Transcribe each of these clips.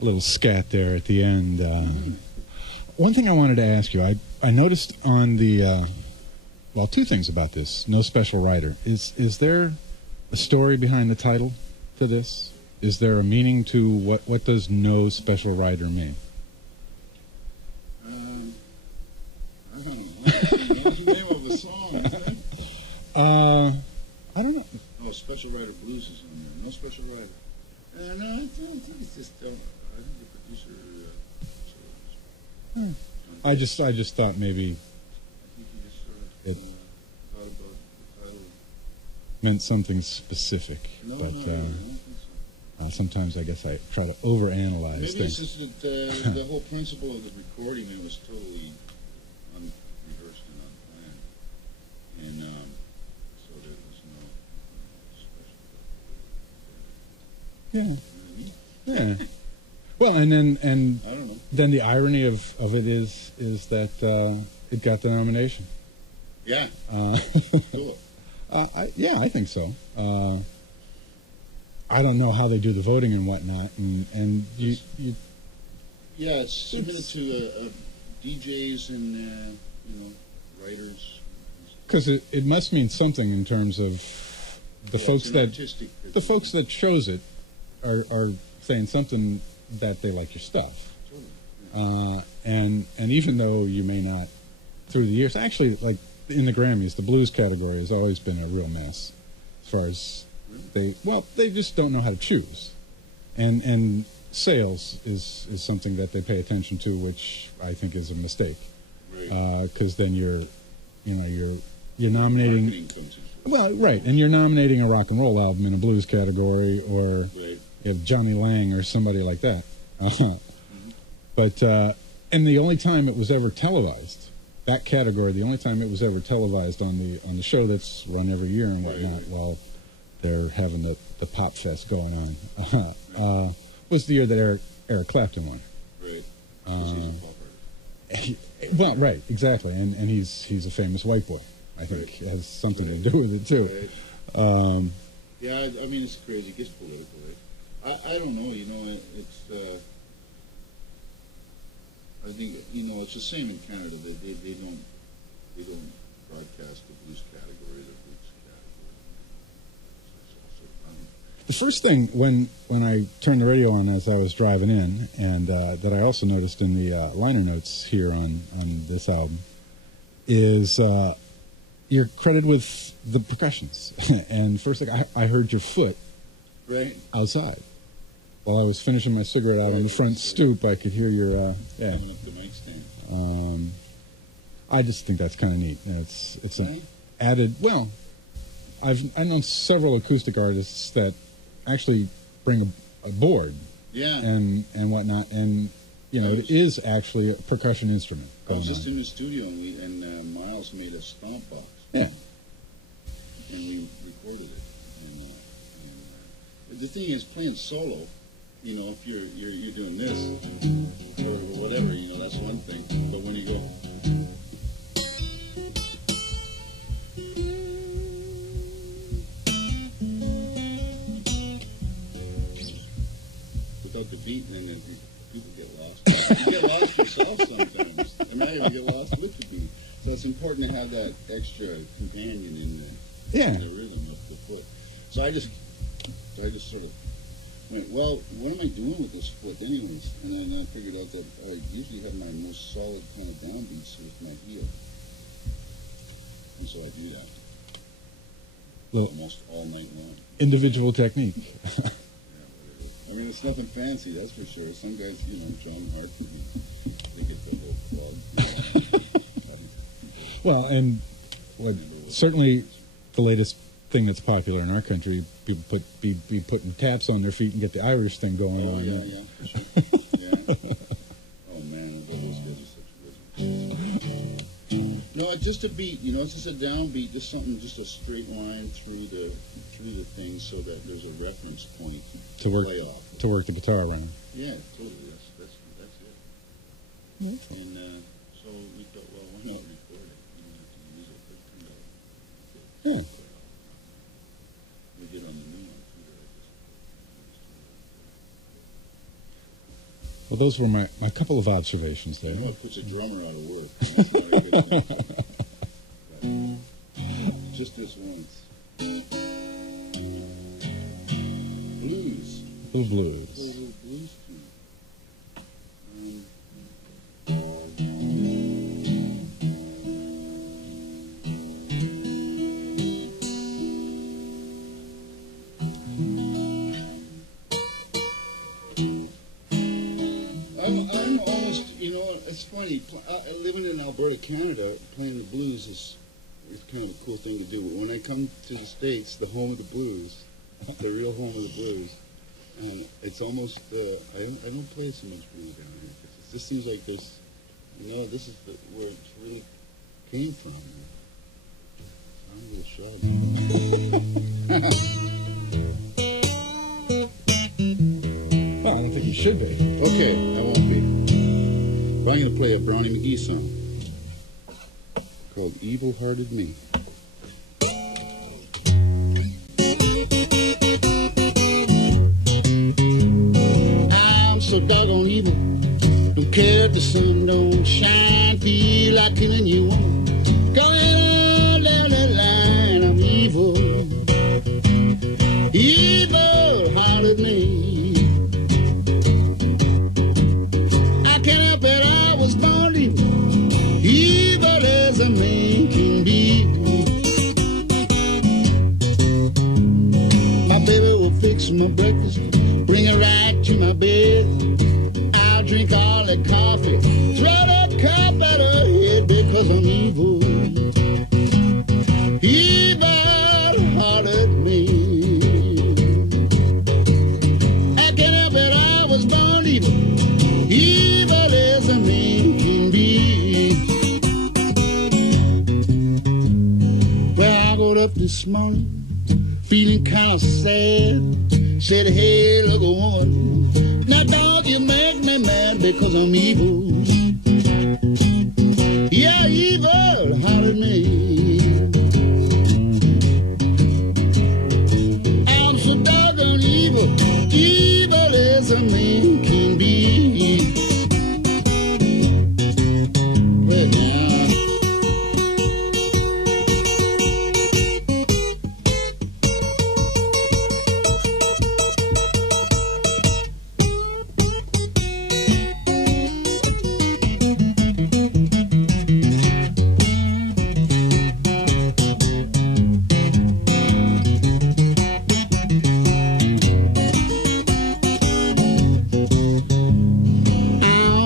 a little scat there at the end. One thing I wanted to ask you, I noticed on the, well, two things about this, No Special Writer. Is there a story behind the title to this? Is there a meaning to what does No Special Writer mean? I don't know. That's the name of a song, isn't it? I don't know. Oh, Special Writer Blues is on there. No Special Writer. No, I don't think it's just, I think the producer... I just thought maybe I think he just sort of thought about the title. Meant something specific. No, but no, I don't think so. sometimes I guess I try to overanalyze Maybe things. it's just that the whole principle of the recording, it was totally unrehearsed and unplanned. And so there was no special... Yeah. Yeah. Well, and then I don't know. then the irony of it is that it got the nomination. Yeah. Cool. I think so. I don't know how they do the voting and whatnot, and you yeah, it's submitted to DJs and writers. Because it must mean something in terms of the folks that chose it are saying something that they like your stuff. And even though you may not, through the years, actually, like in the Grammys, the blues category has always been a real mess as far as they just don't know how to choose. And sales is something that they pay attention to, which I think is a mistake. Because then you're nominating, well, right, and you're nominating a rock and roll album in a blues category, or you have Johnny Lang or somebody like that. But and the only time it was ever televised, that category, the only time it was ever televised on the show that's run every year and whatnot, while they're having the pop fest going on, was the year that Eric Clapton won. Right. Well, right, exactly, and he's a famous white boy. I think it has something to do with it too. Yeah, I mean, it's crazy. It gets political. I don't know. It's. I think it's the same in Canada. They don't broadcast the blues category, the blues category. The first thing when I turned the radio on as I was driving in, and that I also noticed in the liner notes here on this album, is you're credited with the percussions. And first thing, I heard your foot outside. While I was finishing my cigarette out on the front stoop, I could hear your coming up the mic stand. I just think that's kind of neat. It's an added. Well, I've known several acoustic artists that actually bring a board, and whatnot, and it is actually a percussion instrument. I was just in the studio and Miles made a stomp box. Yeah. And we recorded it. And the thing is, playing solo, if you're doing this or whatever, that's one thing. But when you go, without the beat, then people get lost. You get lost yourself sometimes, and not even get lost with the beat. So it's important to have that extra companion in the rhythm of the foot. So I just sort of went, well, what am I doing with this foot anyways? And then I figured out that I usually have my most solid kind of downbeats with my heel. And so I do that. Almost all night long. Individual technique. I mean, it's nothing fancy, that's for sure. Some guys, John Hartford, they get the whole club. Well, and certainly the latest thing that's popular in our country, people be putting taps on their feet and get the Irish thing going on. Oh, yeah, for sure. Yeah. Oh, man, those guys are such wizards. No, just a beat, it's just a downbeat, just something, just a straight line through the thing so that there's a reference point to work the guitar around. Yeah, totally. That's it. Okay. And so we thought, well, why not record it? You don't have to use it, but Yeah. we did on the new one, too. Well, those were my couple of observations there. You know what puts a drummer out of work? That's not a good thing. Just this once. Blues. The blues. Little blues tune. I'm almost, you know, it's funny, living in Alberta, Canada, playing the blues is kind of a cool thing to do. But when I come to the States, the home of the blues, the real home of the blues, and it's almost, I don't play so much blues down here. It just seems like this, you know, this is where it really came from. I'm a little shy. Well, I don't think you should be. Okay, I won't be. But I'm going to play a Brownie McGee song called Evil-Hearted Me. I'm so doggone evil. Don't care if the sun don't shine. Feel like killing you, woman. Going down that line, I'm evil. Evil-hearted me. I can't help it, I was born evil. Evil as a man can be. My baby will fix my breakfast, bring it right to my bed. I'll drink all the coffee, throw the cup at her head because I'm evil. Evil-hearted me. I can't help it, I was born evil. Evil as a man can be. Well, I got up this morning feeling kind of sad. Said, hey, look, woman, now don't you make me mad because I'm evil. Yeah, evil-hearted me. I'm so doggone evil, evil as a man can be. Hey, now.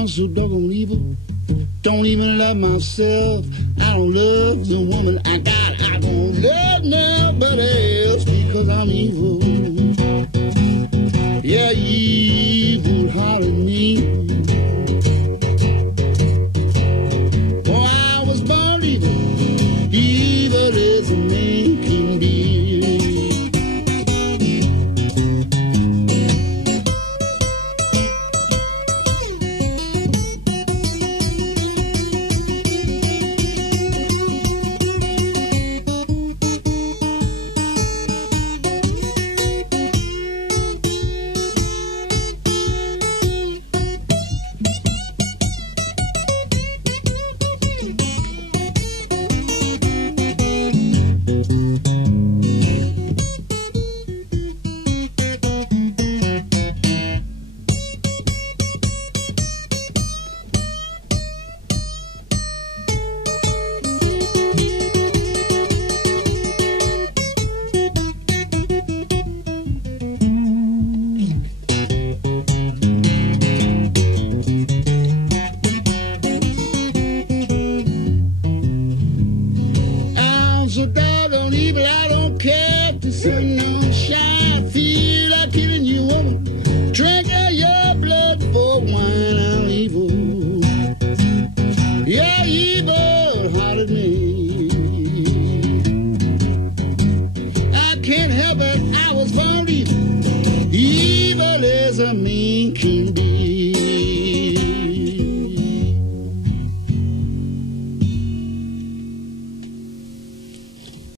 So doggone evil, don't even love myself. I don't love the woman I got. I don't love nobody else because I'm evil. Yeah, evil-hearted me. Oh, I was born evil, evil as a man can be. So doggone evil, I don't care if the sun don't shine. Feel like killing you, woman. Drink of your blood for wine. I'm evil. Yeah, evil-hearted me. I can't help it, I was born evil. Evil as a man can be.